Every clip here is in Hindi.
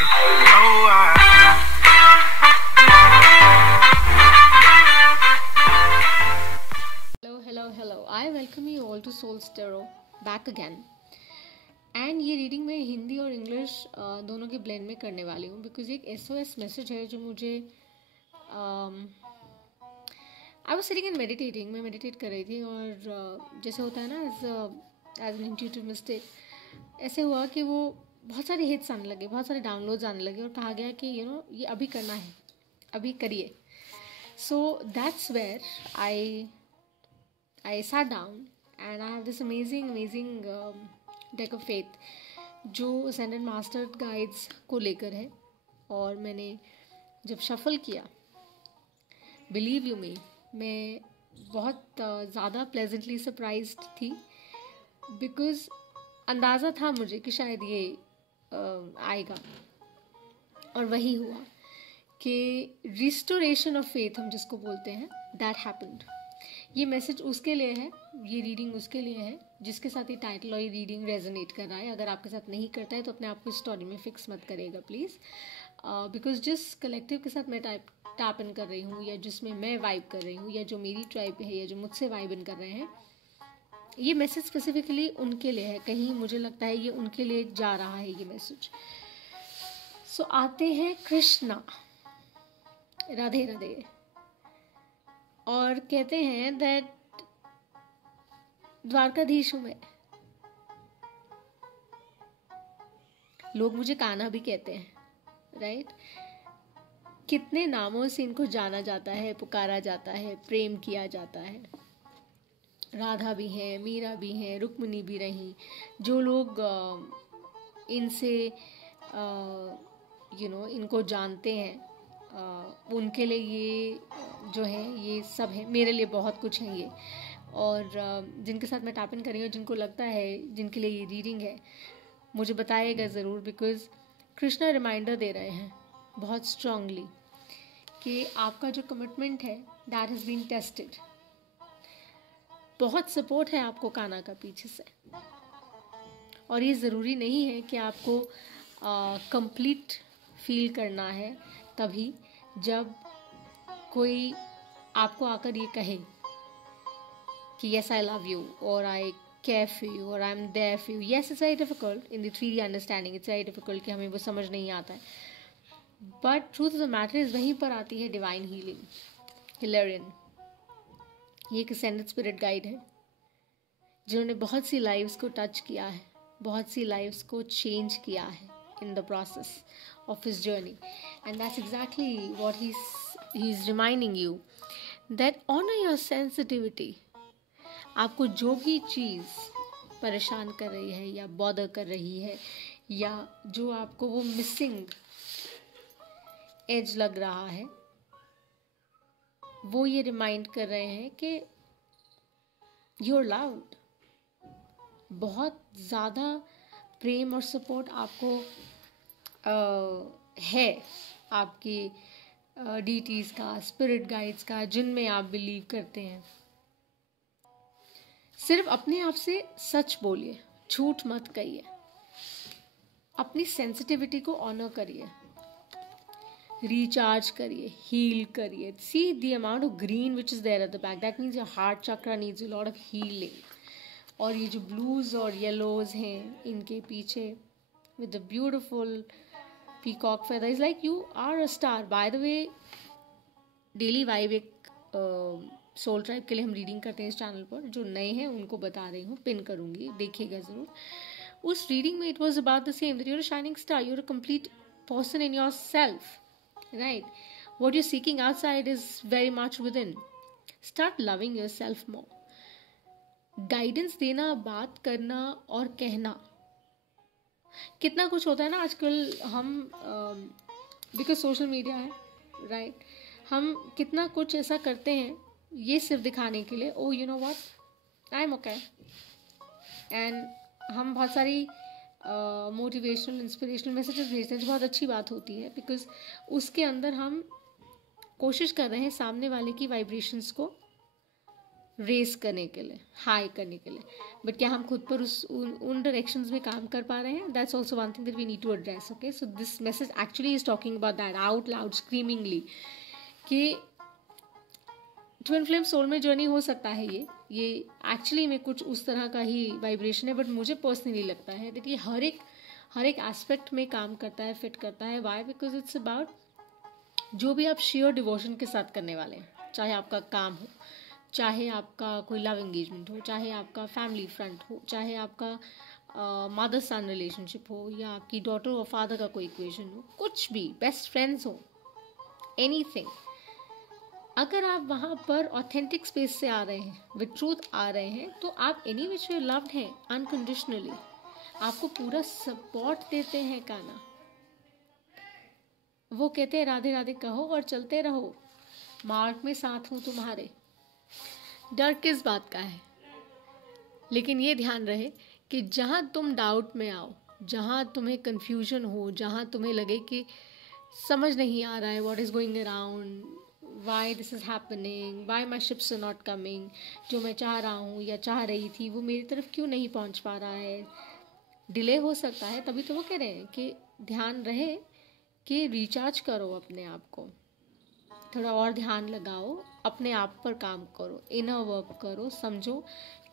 Oh, Hello. I welcome you all to Soul Tarot back again. And ये रीडिंग मैं हिंदी और इंग्लिश दोनों के ब्लेंड में करने वाली हूँ बिकॉज एक SOS मैसेज है जो मुझे I was sitting and meditating, मैं मेडिटेट कर रही थी और जैसे होता है ना एज एन इंट्यूटिव मिस्टेक, ऐसे हुआ कि वो बहुत सारे हिट्स आने लगे, बहुत सारे डाउनलोड्स आने लगे और कहा गया कि ये अभी करना है, अभी करिए. So that's where I sat down and I have this amazing deck of faith जो Ascended Master Guides को लेकर है. और मैंने जब शफल किया, बिलीव यू मी, मैं बहुत ज़्यादा प्लेजेंटली सरप्राइज्ड थी बिकॉज अंदाज़ा था मुझे कि शायद ये आएगा. और वही हुआ कि रिस्टोरेशन ऑफ फेथ हम जिसको बोलते हैं, दैट हैपेंड. ये मैसेज उसके लिए है, ये रीडिंग उसके लिए है जिसके साथ ये टाइटल और ये रीडिंग रेजोनेट कर रहा है. अगर आपके साथ नहीं करता है तो अपने आप को स्टोरी में फिक्स मत करिएगा प्लीज़, बिकॉज जिस कलेक्टिव के साथ मैं टैप इन कर रही हूँ या जिसमें मैं वाइब कर रही हूँ या जो मेरी ट्राइब है या जो मुझसे वाइब इन कर रहे हैं, ये मैसेज स्पेसिफिकली उनके लिए है. कहीं मुझे लगता है ये उनके लिए जा रहा है ये मैसेज. सो आते हैं कृष्णा, राधे राधे, और कहते हैं दैट द्वारकाधीश हूँ मैं. लोग मुझे कान्हा भी कहते हैं, राइट? कितने नामों से इनको जाना जाता है, पुकारा जाता है, प्रेम किया जाता है. राधा भी हैं, मीरा भी हैं, रुक्मिणी भी रहीं. जो लोग इनसे इनको जानते हैं, उनके लिए ये जो है ये सब है, मेरे लिए बहुत कुछ है ये. और जिनके साथ मैं टैप इन कर रही हूँ, जिनको लगता है, जिनके लिए ये रीडिंग है, मुझे बताइएगा ज़रूर बिकॉज कृष्णा रिमाइंडर दे रहे हैं बहुत स्ट्रांगली कि आपका जो कमिटमेंट है दैट हैज़ बीन टेस्टेड. बहुत सपोर्ट है आपको कान्हा का पीछे से, और ये ज़रूरी नहीं है कि आपको कंप्लीट फील करना है तभी जब कोई आपको आकर ये कहे कि yes I love you और I care for you और I am there for you. Yes, it's very difficult in the 3D understanding. It's very difficult कि हमें वो समझ नहीं आता है. But truth of the matter is वहीं पर आती है divine healing. Hilarion, ये एक ascended spirit guide है जिन्होंने बहुत सी लाइव्स को टच किया है, बहुत सी लाइव्स को चेंज किया है in the process of his journey, and that's exactly what he's reminding you that honor your sensitivity. आपको जो भी चीज़ परेशान कर रही है या बॉदर कर रही है या जो आपको वो मिसिंग एज लग रहा है, वो ये रिमाइंड कर रहे हैं कि you're loved. बहुत ज़्यादा प्रेम और सपोर्ट आपको है आपकी डीटीज़ का, स्पिरिट गाइड्स का, जिनमें आप बिलीव करते हैं. सिर्फ अपने आप से सच बोलिए, झूठ मत कहिए, अपनी सेंसिटिविटी को ऑनर करिए, रिचार्ज करिए, हील करिए. See the amount of green which is there at the back, that means your heart chakra needs a lot of healing. और ये जो ब्लूज और येलोज हैं इनके पीछे with the beautiful peacock feathers, like you are a star. By the way, daily vibe एक सोल ट्राइब के लिए हम रीडिंग करते हैं इस चैनल पर. जो नए हैं उनको बता रही हूँ, पिन करूँगी, देखिएगा ज़रूर. उस रीडिंग में it was about the same, that you're a shining star, you're a complete person in your self, right? What you seeking outside is very much with in. Start loving your self more. Guidance देना, बात करना और कहना, कितना कुछ होता है ना आजकल. हम बिकॉज सोशल मीडिया है, राइट, हम कितना कुछ ऐसा करते हैं ये सिर्फ दिखाने के लिए, oh you know what, I am okay. And हम बहुत सारी मोटिवेशनल, इंस्पिरेशनल मैसेजेस भेजते हैं जो बहुत अच्छी बात होती है बिकॉज उसके अंदर हम कोशिश कर रहे हैं सामने वाले की वाइब्रेशंस को रेस करने के लिए, हाई करने के लिए, बट क्या हम खुद पर उन डायरेक्शंस में काम कर पा रहे हैं? That's also one thing that we need to address. Okay, so this message actually is talking about that out loud screamingly कि ट्विन फ्लेम सोल में जर्नी हो सकता है. ये एक्चुअली में कुछ उस तरह का ही वाइब्रेशन है, बट मुझे पर्सनली लगता है कि हर एक एस्पेक्ट में काम करता है, फिट करता है. वाई? बिकॉज इट्स अबाउट जो भी आप शेयर डिवोशन के साथ करने वाले हैं, चाहे आपका काम हो, चाहे आपका कोई लव एंगेजमेंट हो, चाहे आपका फैमिली फ्रंट हो, चाहे आपका मदर सन रिलेशनशिप हो, या आपकी डॉटर और फादर का कोई इक्वेशन हो, कुछ भी, बेस्ट फ्रेंड्स हो, एनीथिंग. अगर आप वहाँ पर ऑथेंटिक स्पेस से आ रहे हैं, विद ट्रूथ आ रहे हैं, तो आप एनी विच वे लव्ड हैं अनकंडीशनली. आपको पूरा सपोर्ट देते हैं कान्हा. वो कहते हैं राधे राधे कहो और चलते रहो, मार्ग में साथ हूँ तुम्हारे. डर किस बात का है? लेकिन ये ध्यान रहे कि जहाँ तुम डाउट में आओ, जहाँ तुम्हें कन्फ्यूजन हो, जहाँ तुम्हें लगे कि समझ नहीं आ रहा है what is going around, why this is happening, why my ships are not coming, जो मैं चाह रहा हूँ या चाह रही थी वो मेरी तरफ क्यों नहीं पहुँच पा रहा है, डिले हो सकता है. तभी तो वो कह रहे हैं कि ध्यान रहे कि रिचार्ज करो अपने आप को, थोड़ा और ध्यान लगाओ, अपने आप पर काम करो, इनर वर्क करो, समझो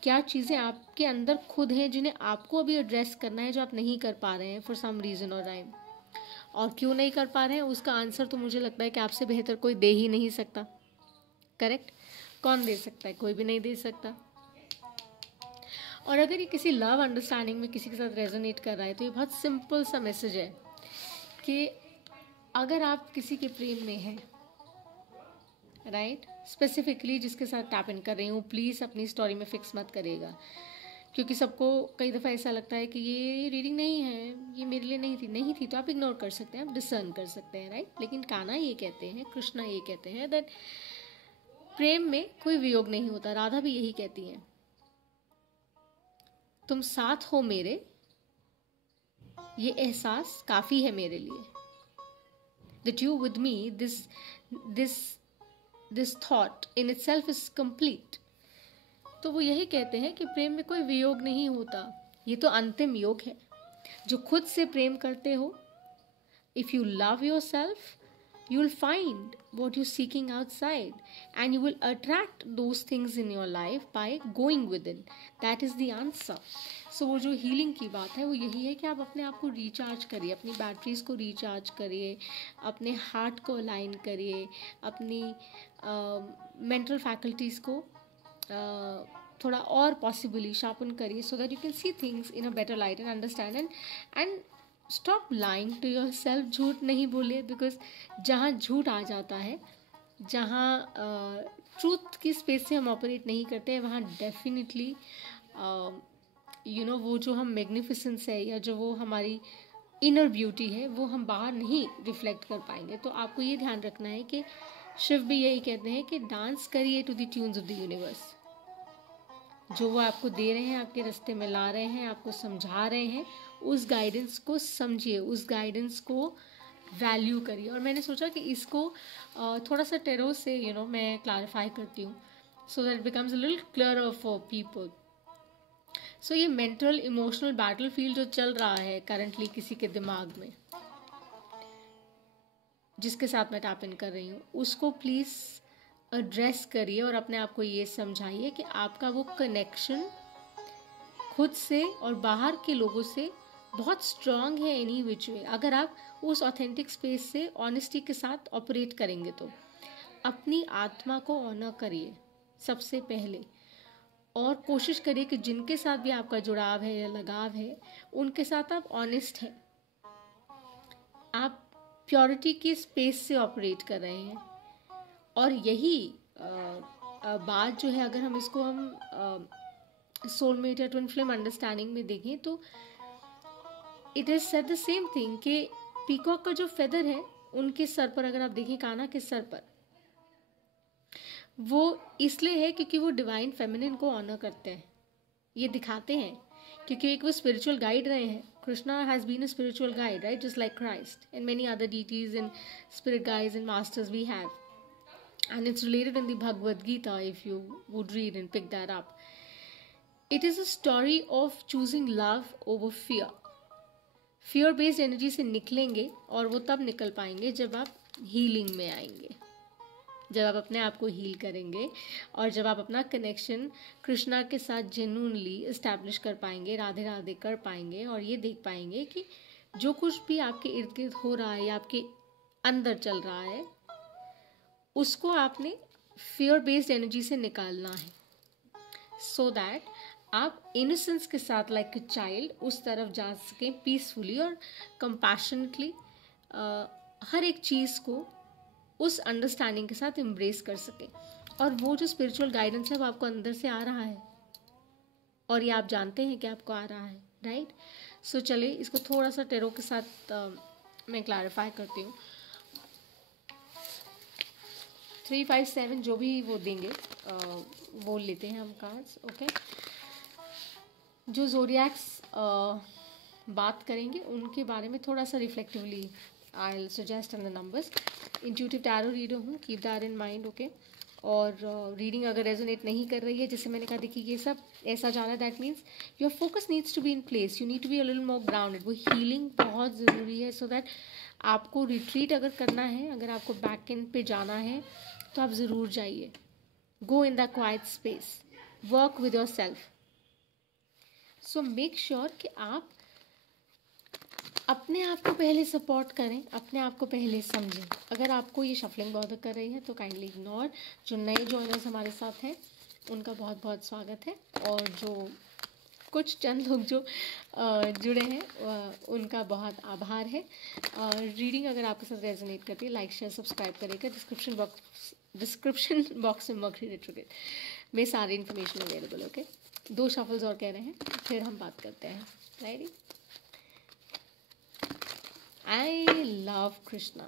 क्या चीज़ें आपके अंदर खुद हैं जिन्हें आपको अभी एड्रेस करना है, जो आप नहीं कर पा रहे हैं फॉर सम रीज़न और टाइम. और क्यों नहीं कर पा रहे हैं उसका आंसर तो मुझे लगता है कि आपसे बेहतर कोई दे ही नहीं सकता. करेक्ट? कौन दे सकता है? कोई भी नहीं दे सकता. और अगर ये किसी लव अंडरस्टैंडिंग में किसी के साथ रेजोनेट कर रहा है तो ये बहुत सिंपल सा मैसेज है कि अगर आप किसी के प्रेम में हैं, राइट, स्पेसिफिकली जिसके साथ टैप इन कर रही हूँ, प्लीज़ अपनी स्टोरी में फिक्स मत करिएगा, क्योंकि सबको कई दफ़ा ऐसा लगता है कि ये रीडिंग नहीं है, ये मेरे लिए नहीं थी तो आप इग्नोर कर सकते हैं, आप डिसर्न कर सकते हैं, राइट. लेकिन कान्हा ये कहते हैं, कृष्णा ये कहते हैं दैट प्रेम में कोई वियोग नहीं होता. राधा भी यही कहती हैं, तुम साथ हो मेरे, ये एहसास काफ़ी है मेरे लिए. That you with me, this thought in itself is complete. तो वो यही कहते हैं कि प्रेम में कोई वियोग नहीं होता, ये तो अंतिम योग है. जो खुद से प्रेम करते हो, if you love your self, you will find what you're seeking outside, and you will attract those things in your life by going within. That is the answer. So वो जो हीलिंग की बात है वो यही है कि आप अपने आप को रिचार्ज करिए, अपनी बैटरीज को रिचार्ज करिए, अपने हार्ट को अलाइन करिए, अपनी मेंटल फैकल्टीज़ को थोड़ा और पॉसिबली शार्पन करिए, so that you can see things in a better light and understand and stop lying to your self. झूठ नहीं बोलिए, बिकॉज जहाँ झूठ आ जाता है, जहाँ ट्रूथ की स्पेस से हम ऑपरेट नहीं करते हैं, वहाँ डेफिनेटली वो जो हम मैग्निफिसेंस है या जो वो हमारी इनर ब्यूटी है वो हम बाहर नहीं रिफ्लेक्ट कर पाएंगे. तो आपको ये ध्यान रखना है कि शिव भी यही कहते हैं कि डांस करिए to the tunes of the universe. जो वो आपको दे रहे हैं, आपके रास्ते में ला रहे हैं, आपको समझा रहे हैं, उस गाइडेंस को समझिए, उस गाइडेंस को वैल्यू करिए. और मैंने सोचा कि इसको थोड़ा सा टेरो से मैं क्लैरिफाई करती हूँ, so that becomes a little clearer for people. So ये मेंटल इमोशनल बैटल फील्ड जो चल रहा है करंटली किसी के दिमाग में, जिसके साथ मैं टैप इन कर रही हूँ, उसको प्लीज़ एड्रेस करिए और अपने आप को ये समझाइए कि आपका वो कनेक्शन खुद से और बाहर के लोगों से बहुत स्ट्रांग है एनी विच वे. अगर आप उस ऑथेंटिक स्पेस से ऑनेस्टी के साथ ऑपरेट करेंगे तो अपनी आत्मा को ऑनर करिए सबसे पहले, और कोशिश करिए कि जिनके साथ भी आपका जुड़ाव है या लगाव है, उनके साथ आप ऑनेस्ट हैं, आप प्योरिटी की स्पेस से ऑपरेट कर रहे हैं. और यही बात जो है, अगर हम इसको सोलमेट या ट्विन फ्लेम अंडरस्टैंडिंग में देखें तो it is said the same thing कि पीकॉक का जो फेदर है उनके सर पर, अगर आप देखें कान्हा के सर पर, वो इसलिए है क्योंकि वो डिवाइन फेमिनिन को ऑनर करते हैं, ये दिखाते हैं, क्योंकि एक वो स्पिरिचुअल गाइड रहे हैं. Krishna has been a spiritual guide, right, just like Christ and many other deities and spirit guides and masters we have. and it's related in the Bhagavad Gita if you would read and pick that up. It is a story of choosing love over fear. Fear based energy से निकलेंगे और वो तब निकल पाएंगे जब आप हीलिंग में आएंगे, जब आप अपने आप को हील करेंगे और जब आप अपना कनेक्शन कृष्णा के साथ जेन्युइनली इस्टेब्लिश कर पाएंगे, राधे राधे कर पाएंगे और ये देख पाएंगे कि जो कुछ भी आपके इर्द गिर्द हो रहा है या आपके अंदर चल रहा है उसको आपने फियर बेस्ड एनर्जी से निकालना है, सो दैट आप इनोसेंस के साथ लाइक अ चाइल्ड उस तरफ जा सकें पीसफुली और कंपैशनेटली हर एक चीज़ को उस अंडरस्टैंडिंग के साथ एम्ब्रेस कर सकें। और वो जो स्पिरिचुअल गाइडेंस है वो आपको अंदर से आ रहा है और ये आप जानते हैं कि आपको आ रहा है, राइट। सो चलिए इसको थोड़ा सा टेरो के साथ मैं क्लैरिफाई करती हूँ। 3, 5, 7 जो भी वो देंगे वो लेते हैं हम कार्ड्स, ओके। जो ज़ोडिएक्स बात करेंगे उनके बारे में थोड़ा सा reflectively I will suggest on the numbers. Intuitive tarot reader हूँ, keep that in mind, okay. और रीडिंग अगर रेजोनेट नहीं कर रही है, जैसे मैंने कहा देखिए ये सब ऐसा जा रहा है, that means your focus needs to be in place, you need to be a little more grounded. वो हीलिंग बहुत ज़रूरी है, सो दैट आपको रिट्रीट अगर करना है, अगर आपको बैक एंड पे जाना है तो आप ज़रूर जाइए। Go in the quiet space, work with yourself. So make sure कि आप अपने आप को पहले सपोर्ट करें, अपने आप को पहले समझें। अगर आपको ये शफलिंग बॉदर कर रही है तो काइंडली इग्नोर। जो नए जॉइनर्स हमारे साथ हैं उनका बहुत बहुत स्वागत है, और जो कुछ चंद लोग जो जुड़े हैं उनका बहुत आभार है। रीडिंग अगर आपके साथ रेजोनेट करती है, लाइक शेयर सब्सक्राइब करेगा। डिस्क्रिप्शन बॉक्स में मर्क्यूरी रेट्रोग्रेड में सारी इन्फॉर्मेशन अवेलेबल, ओके। 2 शफल्स और कह रहे हैं, फिर हम बात करते हैं, right. I love Krishna.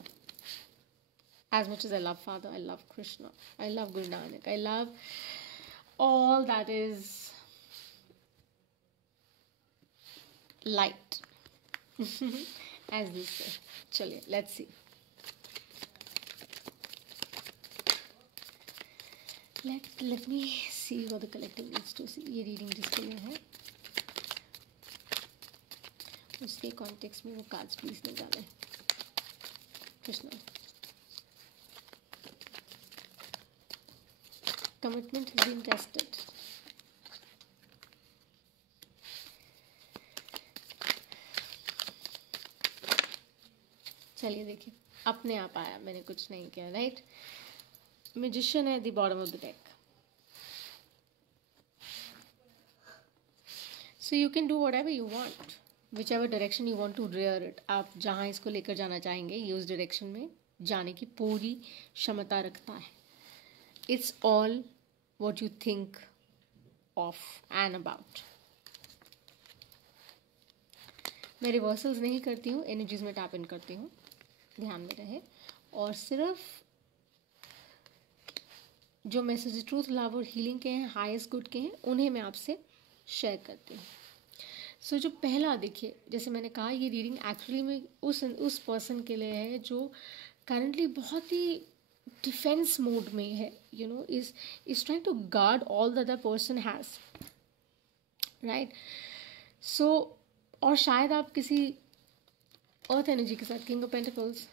As much as I love Father, I love Krishna. I love Guru Nanak. I love all that is light. As they say. Chaliye, let's see. Let me see what the collective needs to see. ये reading जिसके लिए है उसके कॉन्टेक्स्ट में वो कार्ड्स प्लीज निकालें। Krishna, commitment has been tested. चलिए देखिए, अपने आप आया, मैंने कुछ नहीं किया, राइट। मैजिशियन है the bottom of the deck. So you can do whatever you want, whichever direction you want to rear it। आप जहाँ इसको लेकर जाना चाहेंगे ये उस डायरेक्शन में जाने की पूरी क्षमता रखता है। It's all what you think of and about। मैं रिवर्सल्स नहीं करती हूँ, एनर्जीज में टैप इन करती हूँ, ध्यान में रहे। और सिर्फ जो मैसेज ट्रूथ, लव और हीलिंग के हैं, हाईएस्ट गुड के हैं, उन्हें मैं आपसे शेयर करती हूँ। सो जो पहला देखिए, जैसे मैंने कहा ये रीडिंग एक्चुअली में उस पर्सन के लिए है जो करंटली बहुत ही डिफेंस मोड में है, you know, is trying to guard all the other person has, right. So और शायद आप किसी अर्थ एनर्जी के साथ, किंग ऑफ पेंटिकल्स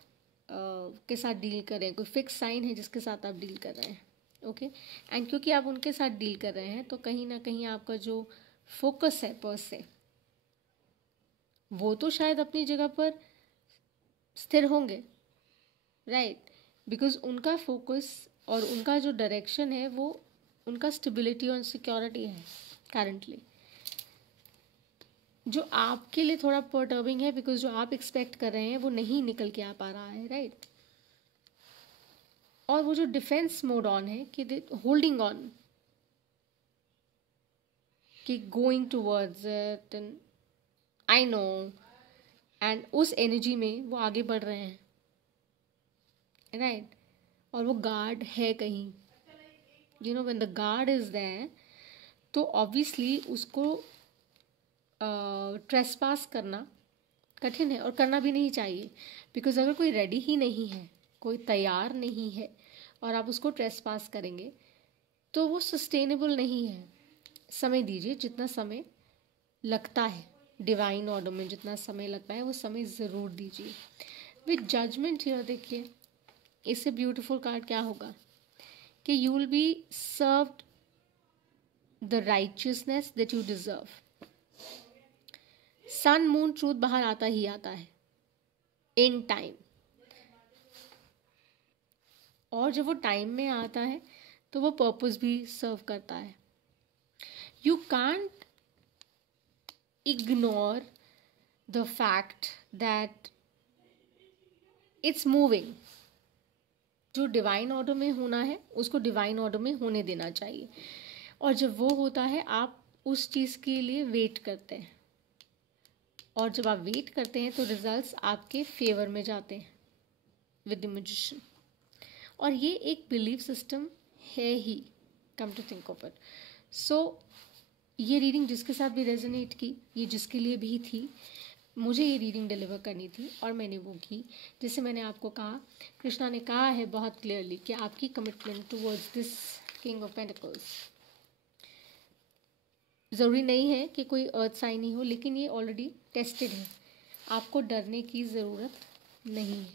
के साथ डील कर रहे हैं, कोई फिक्स साइन है जिसके साथ आप डील कर रहे हैं, ओके। एंड क्योंकि आप उनके साथ डील कर रहे हैं तो कहीं ना कहीं आपका जो फोकस है पर्स से, वो तो शायद अपनी जगह पर स्थिर होंगे, राइट, बिकॉज उनका फोकस और उनका जो डायरेक्शन है वो उनका स्टेबिलिटी और सिक्योरिटी है करंटली, जो आपके लिए थोड़ा पर्टर्बिंग है, बिकॉज जो आप एक्सपेक्ट कर रहे हैं वो नहीं निकल के आ पा रहा है, राइट। और वो जो डिफेंस मोड ऑन है कि होल्डिंग ऑन, कि going towards it and I know, and उस एनर्जी में वो आगे बढ़ रहे हैं, राइट। और वो गार्ड है कहीं, you know, when the guard is there तो ऑब्वियसली उसको ट्रेसपास करना कठिन है और करना भी नहीं चाहिए, बिकॉज अगर कोई रेडी ही नहीं है, कोई तैयार नहीं है और आप उसको ट्रेस पास करेंगे तो वो सस्टेनेबल नहीं है. समय दीजिए, जितना समय लगता है डिवाइन ऑर्डर में, जितना समय लगता है वो समय ज़रूर दीजिए. विद जजमेंट हियर देखिए, इससे ब्यूटीफुल कार्ड क्या होगा कि you will be served the righteousness that you deserve. Sun moon truth बाहर आता ही आता है इन टाइम, और जब वो टाइम में आता है तो वो पर्पस भी सर्व करता है. You can't ignore the fact that it's moving. जो डिवाइन ऑर्डर में होना है उसको डिवाइन ऑर्डर में होने देना चाहिए, और जब वो होता है आप उस चीज़ के लिए वेट करते हैं, और जब आप वेट करते हैं तो रिजल्ट्स आपके फेवर में जाते हैं विद द मैजिशियन. और ये एक बिलीफ सिस्टम है ही, come to think of it. So ये रीडिंग जिसके साथ भी रेजोनेट की, ये जिसके लिए भी थी, मुझे ये रीडिंग डिलीवर करनी थी और मैंने वो की. जैसे मैंने आपको कहा, कृष्णा ने कहा है बहुत क्लियरली कि आपकी commitment towards this king of pentacles, ज़रूरी नहीं है कि कोई अर्थ साइन ही हो, लेकिन ये ऑलरेडी टेस्टेड है. आपको डरने की ज़रूरत नहीं है,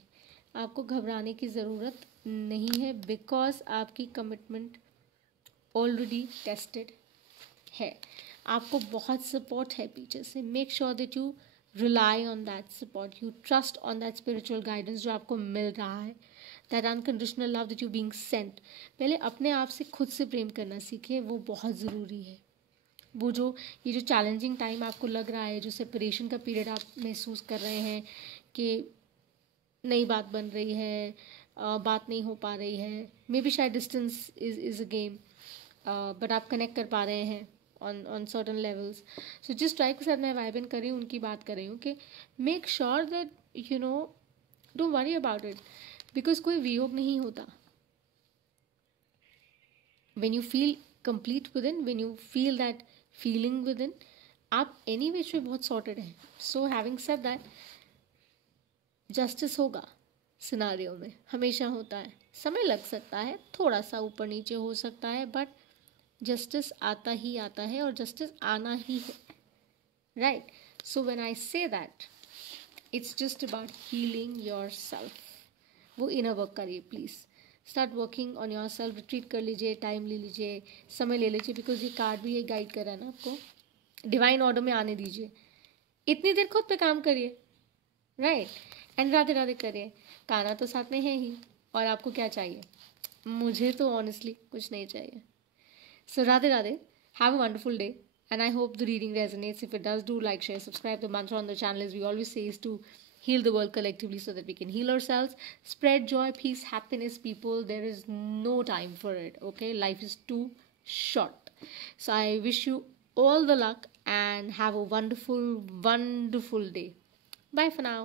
आपको घबराने की ज़रूरत नहीं है, बिकॉज आपकी कमिटमेंट ऑलरेडी टेस्टेड है. आपको बहुत सपोर्ट है पीछे से. Make sure that you rely on that support, you trust on that spiritual guidance जो आपको मिल रहा है, that unconditional love that you being Saint. पहले अपने आप से खुद से प्रेम करना सीखें, वो बहुत ज़रूरी है. वो जो ये जो चैलेंजिंग टाइम आपको लग रहा है, जो सेपरेशन का पीरियड आप महसूस कर रहे हैं कि नई बात बन रही है, बात नहीं हो पा रही है, मे बी शायद distance is a game, but आप कनेक्ट कर पा रहे हैं ऑन सर्टन लेवल्स. सो जिस ट्राइब के साथ मैं वाइब कर रही हूँ उनकी बात कर रही हूँ कि make sure that you know don't worry about it, because कोई वियोग नहीं होता. When you feel complete with in, when you feel that feeling with in, आप एनी विच वे बहुत सॉर्टेड हैं. So having said that, justice होगा सिनारियो में, हमेशा होता है. समय लग सकता है, थोड़ा सा ऊपर नीचे हो सकता है, बट जस्टिस आता ही आता है और जस्टिस आना ही है. Right. So when I say that, it's just about healing your self. वो इनर वर्क करिए please. Start working on your self. Retreat कर लीजिए, टाइम ले लीजिए, समय ले लीजिए, बिकॉज ये कार्ड भी ये गाइड कर रहा है ना आपको. डिवाइन ऑर्डर में आने दीजिए. इतनी देर खुद पे काम करिए. राइट. एंड राधे राधे करिए. काना तो साथ में है ही, और आपको क्या चाहिए? मुझे तो ऑनेस्टली कुछ नहीं चाहिए. So Radhe Radhe, have a wonderful day, and I hope the reading resonates. If it does, do like, share, subscribe. The mantra on the channel, as we always say, is to heal the world collectively so that we can heal ourselves. Spread joy, peace, happiness, people. There is no time for it, okay? Life is too short. So I wish you all the luck and have a wonderful, wonderful day. Bye for now.